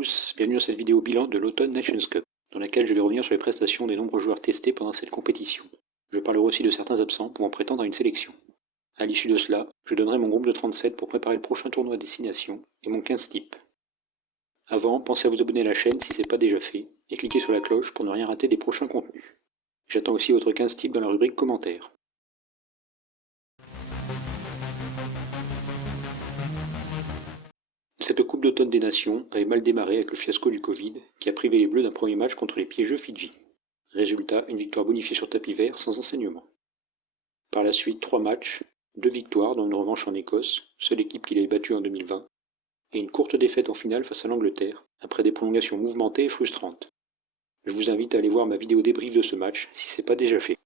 tous, bienvenue dans cette vidéo bilan de l'Autumn Nations Cup, dans laquelle je vais revenir sur les prestations des nombreux joueurs testés pendant cette compétition. Je parlerai aussi de certains absents pouvant prétendre à une sélection. À l'issue de cela, je donnerai mon groupe de 37 pour préparer le prochain tournoi à destination et mon 15 type. Avant, pensez à vous abonner à la chaîne si ce n'est pas déjà fait, et cliquez sur la cloche pour ne rien rater des prochains contenus. J'attends aussi votre 15 type dans la rubrique commentaires. Cette Coupe d'automne des Nations avait mal démarré avec le fiasco du Covid, qui a privé les Bleus d'un premier match contre les piégeux Fidji. Résultat, une victoire bonifiée sur tapis vert sans enseignement. Par la suite, 3 matchs, 2 victoires dont une revanche en Écosse, seule équipe qui l'avait battue en 2020, et une courte défaite en finale face à l'Angleterre, après des prolongations mouvementées et frustrantes. Je vous invite à aller voir ma vidéo débrief de ce match si ce n'est pas déjà fait.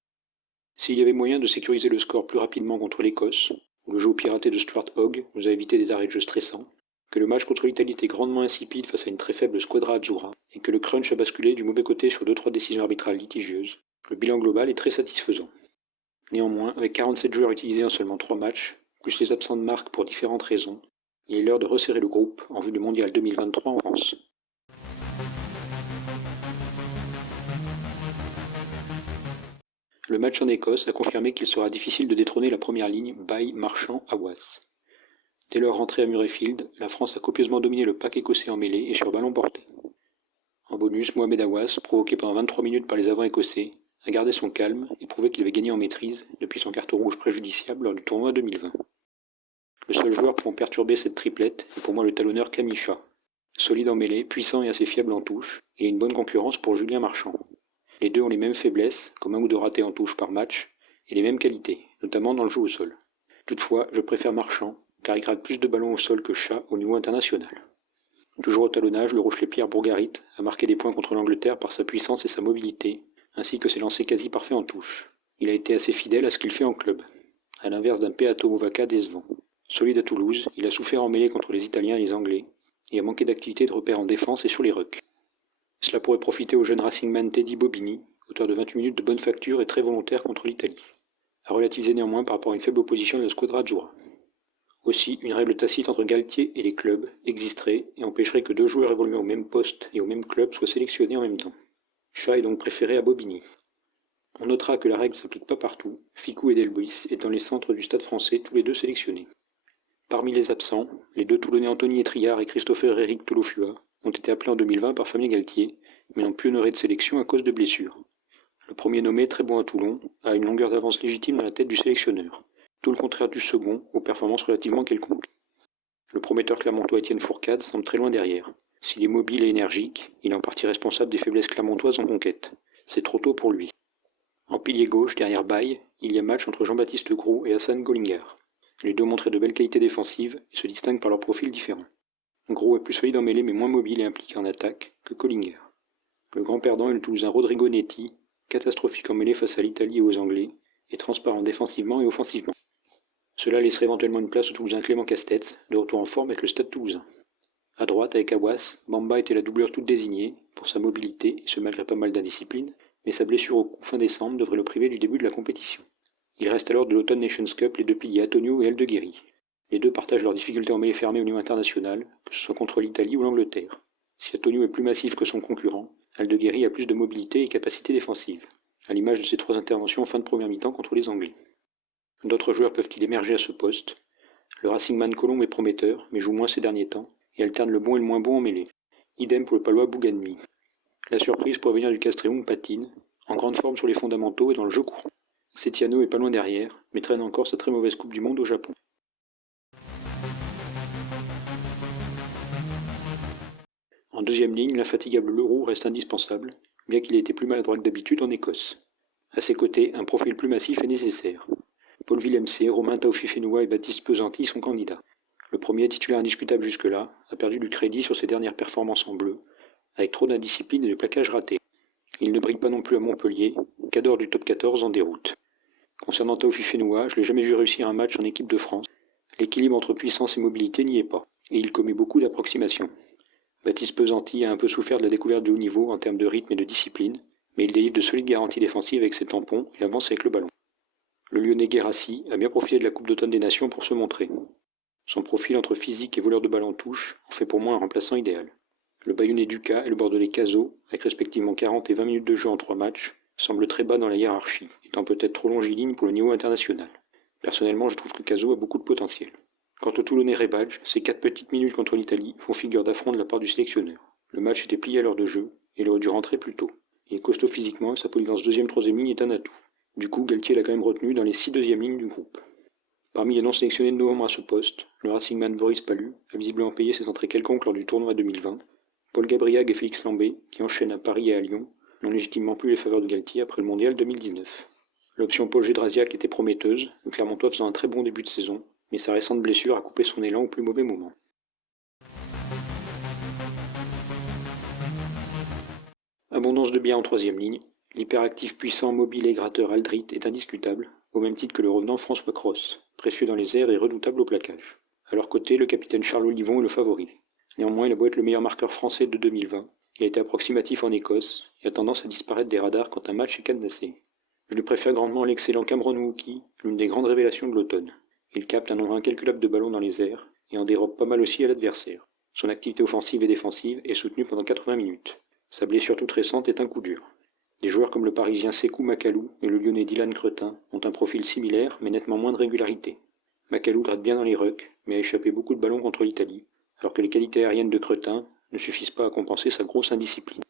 S'il y avait moyen de sécuriser le score plus rapidement contre l'Écosse, où le jeu piraté de Stuart Hogg nous a évité des arrêts de jeu stressants, que le match contre l'Italie était grandement insipide face à une très faible squadra azzurra, et que le crunch a basculé du mauvais côté sur 2-3 décisions arbitrales litigieuses, le bilan global est très satisfaisant. Néanmoins, avec 47 joueurs utilisés en seulement 3 matchs, plus les absents de marque pour différentes raisons, il est l'heure de resserrer le groupe en vue du Mondial 2023 en France. Le match en Écosse a confirmé qu'il sera difficile de détrôner la première ligne Baye, Marchand, Hawass. Dès leur rentrée à Murrayfield, la France a copieusement dominé le pack écossais en mêlée et sur ballon porté. En bonus, Mohamed Hawass, provoqué pendant 23 minutes par les avants écossais, a gardé son calme et prouvé qu'il avait gagné en maîtrise depuis son carton rouge préjudiciable lors du tournoi 2020. Le seul joueur pouvant perturber cette triplette est pour moi le talonneur Camille Chat. Solide en mêlée, puissant et assez fiable en touche, il a une bonne concurrence pour Julien Marchand. Les deux ont les mêmes faiblesses, comme un ou deux ratés en touche par match, et les mêmes qualités, notamment dans le jeu au sol. Toutefois, je préfère Marchand, car il gratte plus de ballons au sol que Chat au niveau international. Toujours au talonnage, le Rochelet Pierre Bourgarit a marqué des points contre l'Angleterre par sa puissance et sa mobilité, ainsi que ses lancers quasi parfaits en touche. Il a été assez fidèle à ce qu'il fait en club, à l'inverse d'un Peato Movaca décevant. Solide à Toulouse, il a souffert en mêlée contre les Italiens et les Anglais, et a manqué d'activité de repère en défense et sur les rucks. Cela pourrait profiter au jeune Racingman Teddy Bobigny, auteur de 28 minutes de bonne facture et très volontaire contre l'Italie. À relativiser néanmoins par rapport à une faible opposition de la squadra azzurra. Aussi, une règle tacite entre Galtier et les clubs existerait et empêcherait que 2 joueurs évoluant au même poste et au même club soient sélectionnés en même temps. Chat est donc préféré à Bobigny. On notera que la règle ne s'applique pas partout, Ficou et Delbuis étant les centres du stade français tous les deux sélectionnés. Parmi les absents, les 2 Toulonnais Anthony Etriard et Christopher Eric Tolofua ont été appelés en 2020 par Fabien Galtier, mais n'ont plus honoré de sélection à cause de blessures. Le premier nommé, très bon à Toulon, a une longueur d'avance légitime dans la tête du sélectionneur, tout le contraire du second, aux performances relativement quelconques. Le prometteur clermontois Étienne Fourcade semble très loin derrière. S'il est mobile et énergique, il est en partie responsable des faiblesses clermontoises en conquête. C'est trop tôt pour lui. En pilier gauche, derrière Baye, il y a match entre Jean-Baptiste Gros et Hassan Golingard. Les deux montraient de belles qualités défensives et se distinguent par leurs profils différents. Gros est plus solide en mêlée mais moins mobile et impliqué en attaque que Golingard. Le grand perdant est le Toulousain Rodrigo Netti, catastrophique en mêlée face à l'Italie et aux Anglais, et transparent défensivement et offensivement. Cela laisserait éventuellement une place au Toulousain Clément Castex, de retour en forme avec le Stade Toulousain. À droite, avec Hawass, Bamba était la doublure toute désignée, pour sa mobilité et ce malgré pas mal d'indiscipline, mais sa blessure au cou fin décembre devrait le priver du début de la compétition. Il reste alors de l'Autumn Nations Cup les 2 piliers Antonio et Aldeguerri. Les deux partagent leurs difficultés en mêlée fermée au niveau international, que ce soit contre l'Italie ou l'Angleterre. Si Antonio est plus massif que son concurrent, Aldeguerri a plus de mobilité et capacité défensive, à l'image de ses 3 interventions en fin de première mi-temps contre les Anglais. D'autres joueurs peuvent-ils émerger à ce poste. Le Racingman Colombe est prometteur, mais joue moins ces derniers temps, et alterne le bon et le moins bon en mêlée. Idem pour le Palois Bouganmi. La surprise pourrait venir du Castréon Patine, en grande forme sur les fondamentaux et dans le jeu courant. Setiano est pas loin derrière, mais traîne encore sa très mauvaise Coupe du Monde au Japon. En deuxième ligne, l'infatigable Leroux reste indispensable, bien qu'il ait été plus maladroit que d'habitude en Écosse. À ses côtés, un profil plus massif est nécessaire. Paul Villemc, Romain Taofifenua et Baptiste Pesanti sont candidats. Le premier, titulaire indiscutable jusque-là, a perdu du crédit sur ses dernières performances en bleu, avec trop d'indiscipline et de plaquages ratés. Il ne brille pas non plus à Montpellier, cadre du top 14 en déroute. Concernant Taofifenua, je ne l'ai jamais vu réussir un match en équipe de France. L'équilibre entre puissance et mobilité n'y est pas, et il commet beaucoup d'approximations. Baptiste Pesanti a un peu souffert de la découverte de haut niveau en termes de rythme et de discipline, mais il délivre de solides garanties défensives avec ses tampons et avance avec le ballon. Le Lyonnais Guérassi a bien profité de la Coupe d'automne des Nations pour se montrer. Son profil entre physique et voleur de ballon touche en fait pour moi un remplaçant idéal. Le Bayonnais Ducas et le Bordelais Cazaux, avec respectivement 40 et 20 minutes de jeu en 3 matchs, semblent très bas dans la hiérarchie, étant peut-être trop longiligne pour le niveau international. Personnellement, je trouve que Cazaux a beaucoup de potentiel. Quant au Toulonnais Rebadge, ses 4 petites minutes contre l'Italie font figure d'affront de la part du sélectionneur. Le match était plié à l'heure de jeu, et il aurait dû rentrer plus tôt. Il est costaud physiquement et sa polyvalence deuxième-troisième ligne est un atout. Du coup, Galtier l'a quand même retenu dans les 6 deuxièmes lignes du groupe. Parmi les non sélectionnés de novembre à ce poste, le Racingman Boris Pallu a visiblement payé ses entrées quelconques lors du tournoi 2020. Paul Gabriag et Félix Lambé, qui enchaînent à Paris et à Lyon, n'ont légitimement plus les faveurs de Galtier après le mondial 2019. L'option Paul Gédrasiac était prometteuse, le Clermontois faisant un très bon début de saison, mais sa récente blessure a coupé son élan au plus mauvais moment. Abondance de biens en troisième ligne, l'hyperactif puissant, mobile et gratteur Aldrit est indiscutable, au même titre que le revenant François Cros, précieux dans les airs et redoutable au plaquage. À leur côté, le capitaine Charles Olivon est le favori. Néanmoins, il a beau être le meilleur marqueur français de 2020, il a été approximatif en Écosse et a tendance à disparaître des radars quand un match est cadenassé. Je lui préfère grandement l'excellent Cameron Wookie, l'une des grandes révélations de l'automne. Il capte un nombre incalculable de ballons dans les airs et en dérobe pas mal aussi à l'adversaire. Son activité offensive et défensive est soutenue pendant 80 minutes. Sa blessure toute récente est un coup dur. Des joueurs comme le Parisien Sékou Macalou et le Lyonnais Dylan Cretin ont un profil similaire mais nettement moins de régularité. Macalou gratte bien dans les rucks, mais a échappé beaucoup de ballons contre l'Italie, alors que les qualités aériennes de Cretin ne suffisent pas à compenser sa grosse indiscipline.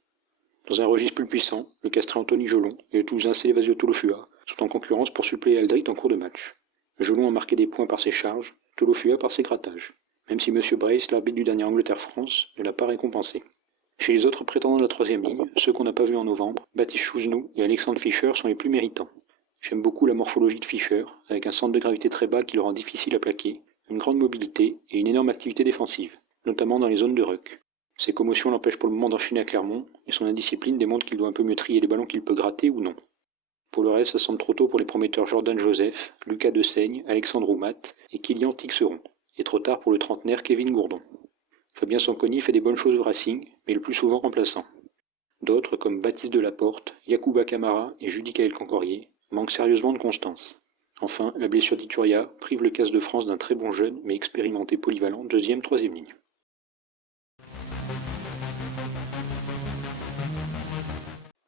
Dans un registre plus puissant, le Castré Anthony Jolon et le Toulousain Célevasio Tolofua sont en concurrence pour suppléer Aldrit en cours de match. Jolon a marqué des points par ses charges, Tolofua par ses grattages, même si M. Brace, l'arbitre du dernier Angleterre-France, ne l'a pas récompensé. Chez les autres prétendants de la troisième ligne, ceux qu'on n'a pas vus en novembre, Baptiste Chouznou et Alexandre Fischer sont les plus méritants. J'aime beaucoup la morphologie de Fischer, avec un centre de gravité très bas qui le rend difficile à plaquer, une grande mobilité et une énorme activité défensive, notamment dans les zones de ruck. Ses commotions l'empêchent pour le moment d'enchaîner à Clermont, et son indiscipline démontre qu'il doit un peu mieux trier les ballons qu'il peut gratter ou non. Pour le reste, ça semble trop tôt pour les prometteurs Jordan Joseph, Lucas Desaigne, Alexandre Oumat et Kylian Tixeron, et trop tard pour le trentenaire Kevin Gourdon. Fabien Sanconi fait des bonnes choses au Racing, mais le plus souvent remplaçant. D'autres, comme Baptiste Delaporte, Yacouba Camara et Judicaël Cancorier, manquent sérieusement de constance. Enfin, la blessure d'Ituria prive le CAS de France d'un très bon jeune, mais expérimenté polyvalent, deuxième, troisième ligne.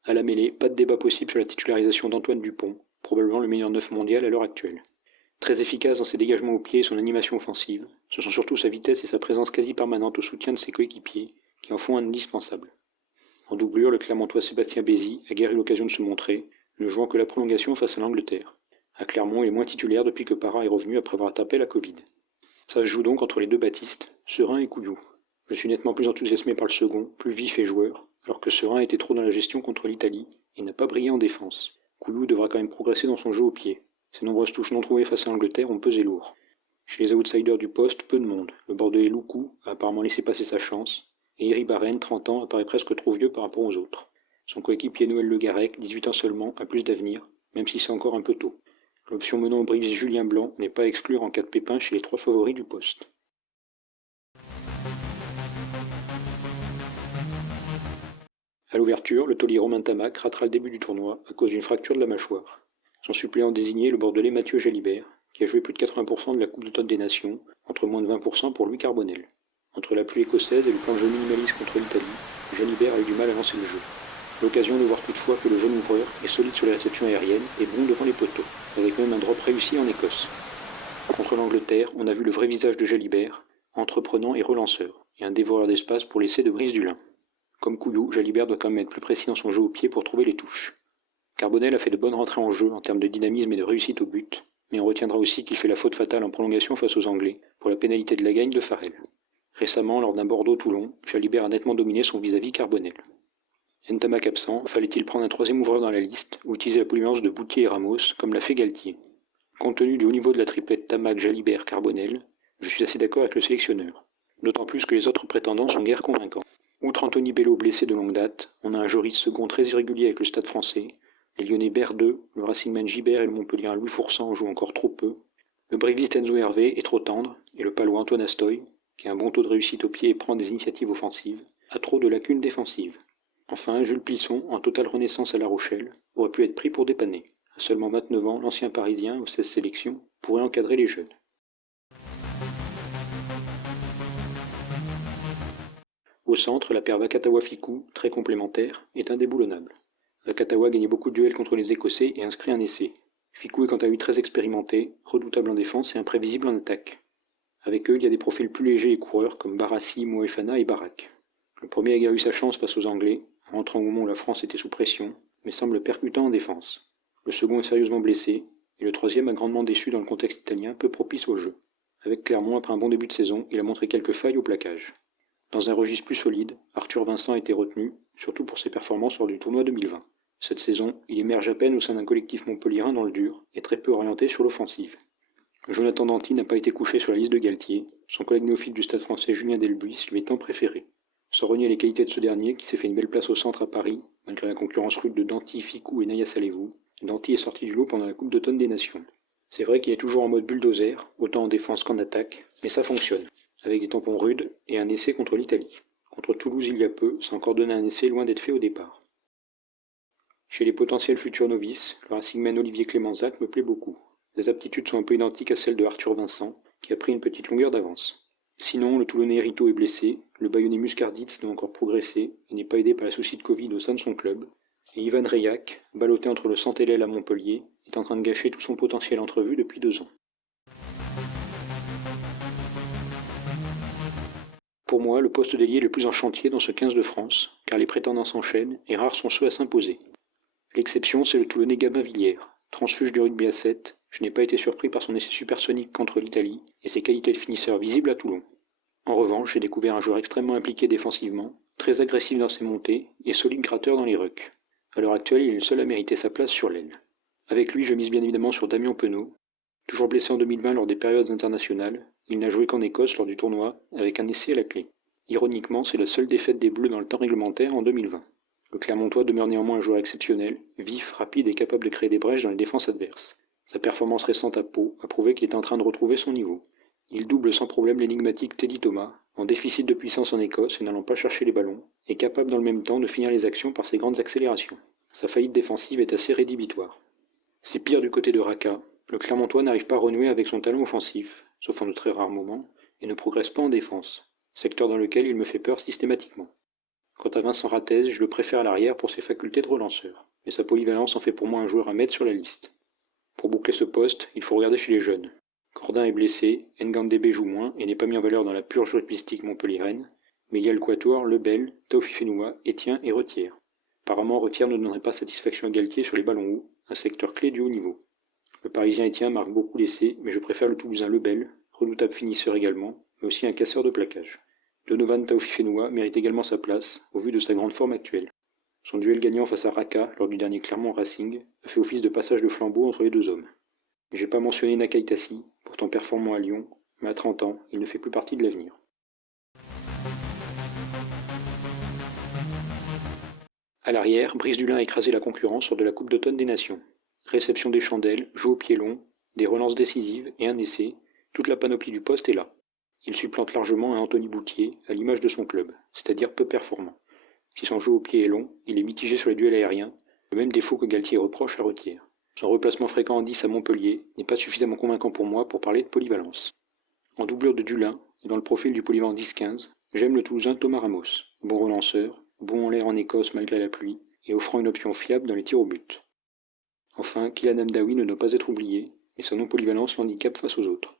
À la mêlée, pas de débat possible sur la titularisation d'Antoine Dupont, probablement le meilleur neuf mondial à l'heure actuelle. Très efficace dans ses dégagements au pied et son animation offensive, ce sont surtout sa vitesse et sa présence quasi permanente au soutien de ses coéquipiers qui en font un indispensable. En doublure, le Clermontois Sébastien Bézy a guère eu l'occasion de se montrer, ne jouant que la prolongation face à l'Angleterre. À Clermont, il est moins titulaire depuis que Parra est revenu après avoir tapé la Covid. Ça se joue donc entre les deux Baptistes, Serin et Couillou. Je suis nettement plus enthousiasmé par le second, plus vif et joueur, alors que Serin était trop dans la gestion contre l'Italie et n'a pas brillé en défense. Couillou devra quand même progresser dans son jeu au pied. Ses nombreuses touches non trouvées face à l'Angleterre ont pesé lourd. Chez les outsiders du poste, peu de monde. Le Bordelais Loukou a apparemment laissé passer sa chance, et Iri Barren, 30 ans, apparaît presque trop vieux par rapport aux autres. Son coéquipier Noël Le Garec, 18 ans seulement, a plus d'avenir, même si c'est encore un peu tôt. L'option menant au Brives Julien Blanc n'est pas à exclure en cas de pépin chez les trois favoris du poste. À l'ouverture, le taulier Romain Tamac ratera le début du tournoi à cause d'une fracture de la mâchoire. Son suppléant désigné, le Bordelais Mathieu Jalibert, qui a joué plus de 80% de la Coupe d'automne des Nations, contre moins de 20% pour Louis Carbonel. Entre la pluie écossaise et le plan de jeu minimaliste contre l'Italie, Jalibert a eu du mal à lancer le jeu. L'occasion de voir toutefois que le jeune ouvreur est solide sur les réceptions aériennes et bon devant les poteaux, avec même un drop réussi en Écosse. Contre l'Angleterre, on a vu le vrai visage de Jalibert, entreprenant et relanceur, et un dévoreur d'espace pour l'essai de Brice Dulin. Comme Couillou, Jalibert doit quand même être plus précis dans son jeu au pied pour trouver les touches. Carbonel a fait de bonnes rentrées en jeu en termes de dynamisme et de réussite au but, mais on retiendra aussi qu'il fait la faute fatale en prolongation face aux Anglais, pour la pénalité de la gagne de Farrell. Récemment, lors d'un Bordeaux-Toulon, Jalibert a nettement dominé son vis-à-vis Carbonel. Ntamak absent, fallait-il prendre un troisième ouvreur dans la liste, ou utiliser la polyvalence de Boutier et Ramos, comme l'a fait Galtier. Compte tenu du haut niveau de la triplette Tamac-Jalibert-Carbonel, je suis assez d'accord avec le sélectionneur. D'autant plus que les autres prétendants sont guère convaincants. Outre Anthony Bello blessé de longue date, on a un Joris second très irrégulier avec le Stade français, les Lyonnais Berdeux, le Racingman Gibert et le Montpellier Louis Fourcent jouent encore trop peu, le Briviste Enzo Hervé est trop tendre, et le Palois Antoine Astoy, qui a un bon taux de réussite au pied et prend des initiatives offensives, a trop de lacunes défensives. Enfin, Jules Plisson, en totale renaissance à La Rochelle, aurait pu être pris pour dépanner. À seulement 29 ans, l'ancien Parisien, aux 16 sélections, pourrait encadrer les jeunes. Au centre, la paire Vakatawa-Fickou, très complémentaire, est indéboulonnable. Vakatawa gagnait beaucoup de duels contre les Écossais et inscrit un essai. Fickou est quant à lui très expérimenté, redoutable en défense et imprévisible en attaque. Avec eux, il y a des profils plus légers et coureurs comme Barassi, Moefana et Barak. Le premier a eu sa chance face aux Anglais, en rentrant au moment où la France était sous pression, mais semble percutant en défense. Le second est sérieusement blessé, et le troisième a grandement déçu dans le contexte italien peu propice au jeu. Avec Clermont, après un bon début de saison, il a montré quelques failles au plaquage. Dans un registre plus solide, Arthur Vincent a été retenu, surtout pour ses performances lors du tournoi 2020. Cette saison, il émerge à peine au sein d'un collectif montpelliérain dans le dur, et très peu orienté sur l'offensive. Jonathan Danty n'a pas été couché sur la liste de Galtier, son collègue néophyte du Stade français Julien Delbuis lui étant préféré. Sans renier les qualités de ce dernier, qui s'est fait une belle place au centre à Paris, malgré la concurrence rude de Danty, Fickou et Naya Salévou, Danty est sorti du lot pendant la Coupe d'automne des Nations. C'est vrai qu'il est toujours en mode bulldozer, autant en défense qu'en attaque, mais ça fonctionne, avec des tampons rudes et un essai contre l'Italie. Contre Toulouse il y a peu, ça a encore donné un essai loin d'être fait au départ. Chez les potentiels futurs novices, le Racingman Olivier Clémenzac me plaît beaucoup. Les aptitudes sont un peu identiques à celles de Arthur Vincent, qui a pris une petite longueur d'avance. Sinon, le Toulonnais Rito est blessé, le Bayonnais Muscarditz doit encore progresser et n'est pas aidé par la souci de Covid au sein de son club, et Ivan Reyac, ballotté entre le centre et l'aile à Montpellier, est en train de gâcher tout son potentiel entrevu depuis 2 ans. Pour moi, le poste d'ailier est le plus en chantier dans ce 15 de France, car les prétendants s'enchaînent et rares sont ceux à s'imposer. L'exception, c'est le Toulonnais Gabin Villière. Transfuge du rugby à 7, je n'ai pas été surpris par son essai supersonique contre l'Italie et ses qualités de finisseur visibles à Toulon. En revanche, j'ai découvert un joueur extrêmement impliqué défensivement, très agressif dans ses montées et solide gratteur dans les rucks. À l'heure actuelle, il est le seul à mériter sa place sur l'aile. Avec lui, je mise bien évidemment sur Damien Penaud. Toujours blessé en 2020 lors des périodes internationales, il n'a joué qu'en Écosse lors du tournoi, avec un essai à la clé. Ironiquement, c'est la seule défaite des Bleus dans le temps réglementaire en 2020. Le Clermontois demeure néanmoins un joueur exceptionnel, vif, rapide et capable de créer des brèches dans les défenses adverses. Sa performance récente à Pau a prouvé qu'il est en train de retrouver son niveau. Il double sans problème l'énigmatique Teddy Thomas, en déficit de puissance en Écosse et n'allant pas chercher les ballons, et capable dans le même temps de finir les actions par ses grandes accélérations. Sa faillite défensive est assez rédhibitoire. C'est pire du côté de Raqqa. Le Clermontois n'arrive pas à renouer avec son talent offensif, sauf en de très rares moments, et ne progresse pas en défense, secteur dans lequel il me fait peur systématiquement. Quant à Vincent Rattez, je le préfère à l'arrière pour ses facultés de relanceur, mais sa polyvalence en fait pour moi un joueur à mettre sur la liste. Pour boucler ce poste, il faut regarder chez les jeunes. Cordin est blessé, Ngandébé joue moins et n'est pas mis en valeur dans la pure rugbyistique montpelliéraine, mais il y a le quatuor, Lebel, Taofifenua, Etienne et Retière. Apparemment, Retière ne donnerait pas satisfaction à Galtier sur les ballons hauts, un secteur clé du haut niveau. Le Parisien Etienne marque beaucoup d'essais, mais je préfère le Toulousain Lebel, redoutable finisseur également, mais aussi un casseur de plaquage. Donovan Taofifenua mérite également sa place, au vu de sa grande forme actuelle. Son duel gagnant face à Raqqa, lors du dernier Clermont Racing, a fait office de passage de flambeau entre les deux hommes. Mais j'ai pas mentionné Nakaitasi, pourtant performant à Lyon, mais à 30 ans, il ne fait plus partie de l'avenir. À l'arrière, Brice Dulin a écrasé la concurrence lors de la Coupe d'automne des Nations. Réception des chandelles, jeu au pied long, des relances décisives et un essai, toute la panoplie du poste est là. Il supplante largement un Anthony Boutier, à l'image de son club, c'est-à-dire peu performant. Si son jeu au pied est long, il est mitigé sur les duels aériens, le même défaut que Galtier reproche à Retière. Son replacement fréquent en 10 à Montpellier n'est pas suffisamment convaincant pour moi pour parler de polyvalence. En doublure de Dulin, et dans le profil du polyvalent 10-15, j'aime le Toulousain Thomas Ramos, bon relanceur, bon en l'air en Écosse malgré la pluie, et offrant une option fiable dans les tirs au but. Enfin, Kylian Amdaoui ne doit pas être oublié, mais sa non-polyvalence l'handicape face aux autres.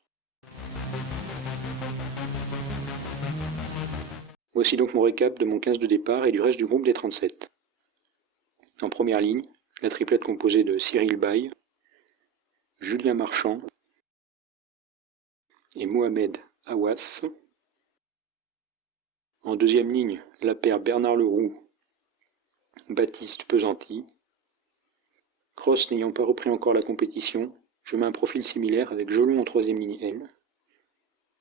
Voici donc mon récap de mon 15 de départ et du reste du groupe des 37. En première ligne, la triplette composée de Cyril Baye, Julien Marchand et Mohamed Aouas. En deuxième ligne, la paire Bernard Leroux, Baptiste Pesanti. Cross n'ayant pas repris encore la compétition, je mets un profil similaire avec Jolon en troisième ligne L.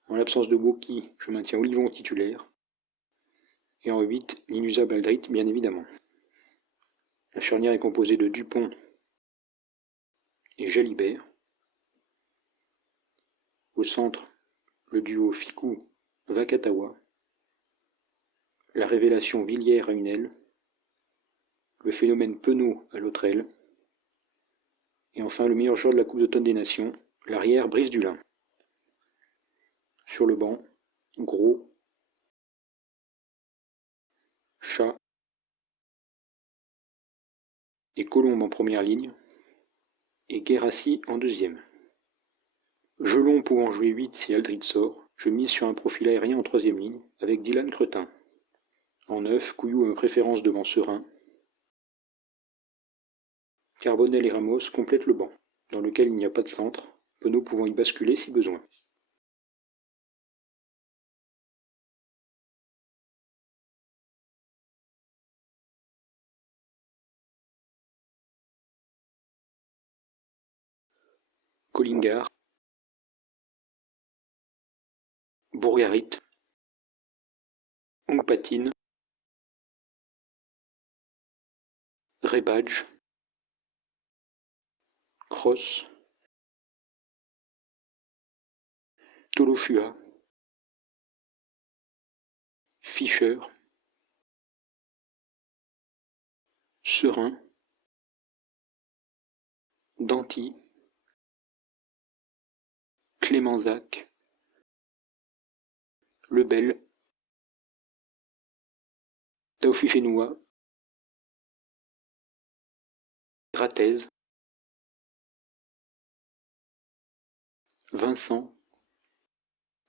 En l'absence de Woki, je maintiens Olivon titulaire. Et en 8, l'inusable Aldrit, bien évidemment. La charnière est composée de Dupont et Jalibert. Au centre, le duo Fickou-Vakatawa. La révélation Villière à une aile. Le phénomène Penaud à l'autre aile. Et enfin, le meilleur joueur de la Coupe d'automne des Nations, l'arrière Brice Dulin. Sur le banc, Gros, Chat et Colombe en première ligne, et Guérassi en deuxième. Jelon pouvant jouer 8 si Aldrid sort, je mise sur un profil aérien en troisième ligne, avec Dylan Cretin. En 9, Couillou a une préférence devant Serein. Carbonel et Ramos complètent le banc, dans lequel il n'y a pas de centre, Penaud pouvant y basculer si besoin. Collingard, Bourgarit, Ongpatine, Rebadge, Cross, Tolofua, Fischer, Serein, Danty, Clémenzac, Lebel, Taofifénois, Ratez, Vincent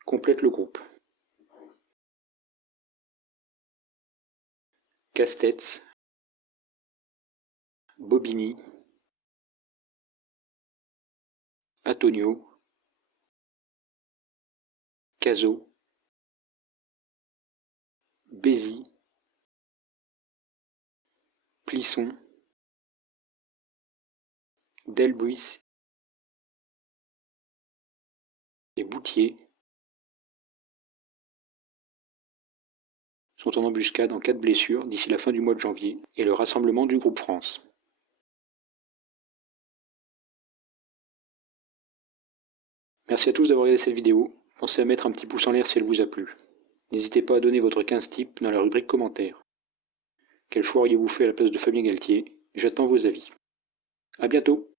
complètent le groupe. Castets, Bobigny, Antonio, Cazot, Bézy, Plisson, Delbuis et Boutier sont en embuscade en cas de blessure d'ici la fin du mois de janvier et le rassemblement du groupe France. Merci à tous d'avoir regardé cette vidéo, pensez à mettre un petit pouce en l'air si elle vous a plu. N'hésitez pas à donner votre 15 tips dans la rubrique commentaires. Quel choix auriez-vous fait à la place de Fabien Galtier? J'attends vos avis. A bientôt!